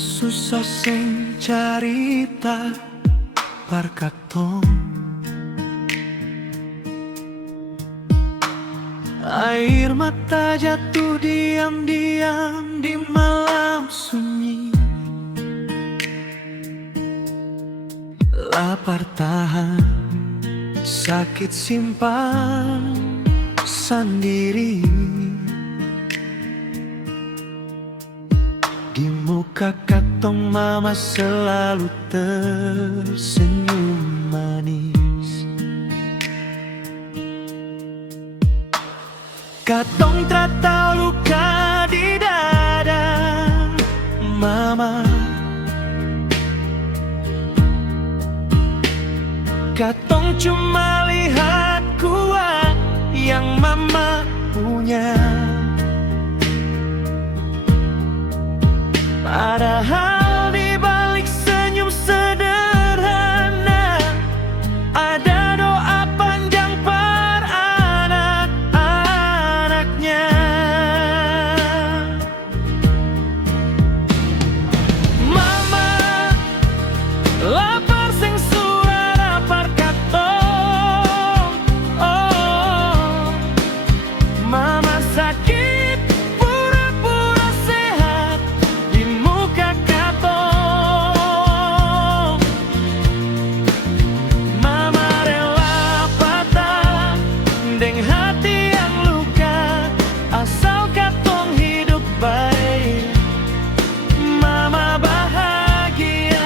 susah sing carita parkatong. Air mata jatuh diam-diam di malam sunyi. Lapar tahan, sakit simpan sendiri. Di muka katong mama selalu tersenyum manis. Katong tak tahu luka di dada mama. Katong cuma lihat kuat yang mama punya. Padahal di balik senyum sederhana ada doa panjang per anak-anaknya. Mama lapar sing suara parkatong. Oh, mama sakit deng hati yang luka, asal katong hidup baik, mama bahagia.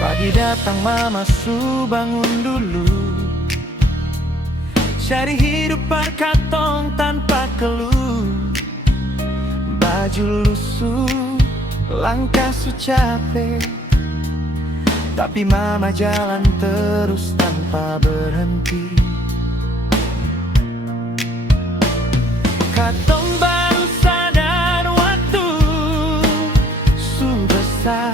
Pagi datang mama su bangun dulu, cari hidup parkatong tanpa keluh. Baju lusuh, langkah su capek, tapi mama jalan terus tanpa berhenti. Katong baru sadar waktu su besar.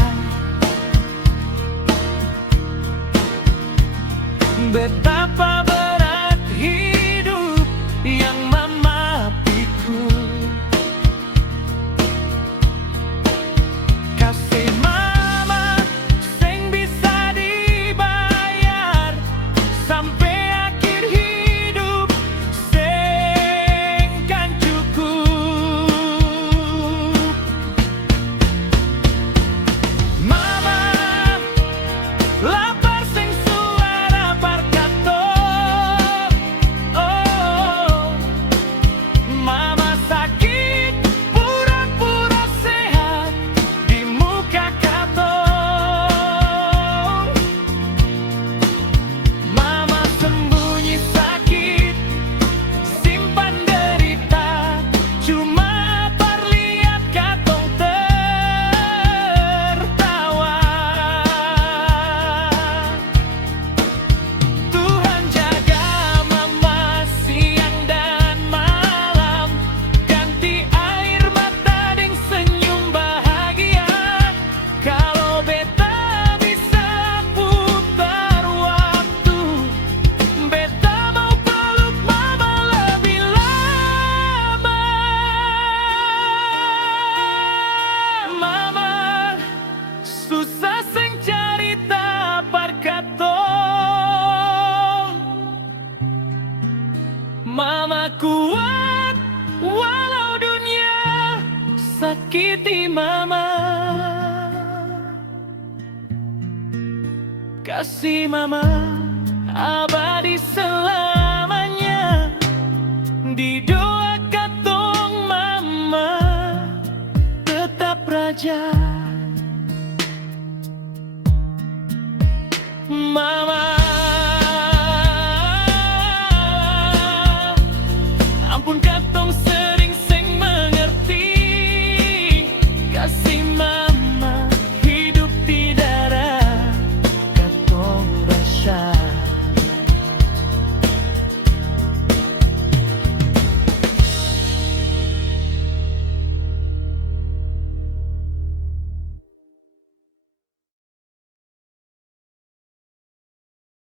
Betapa berat hidup yang mama pikul. Kasih mama sing bisa dibayar sampai akhir hidup sing kan cukup. Mama lapar sing susah sing carita parkatong. Mama kuat walau dunia sakiti mama. Kasih mama abadi selamanya. Di doa katong mama tetap raja.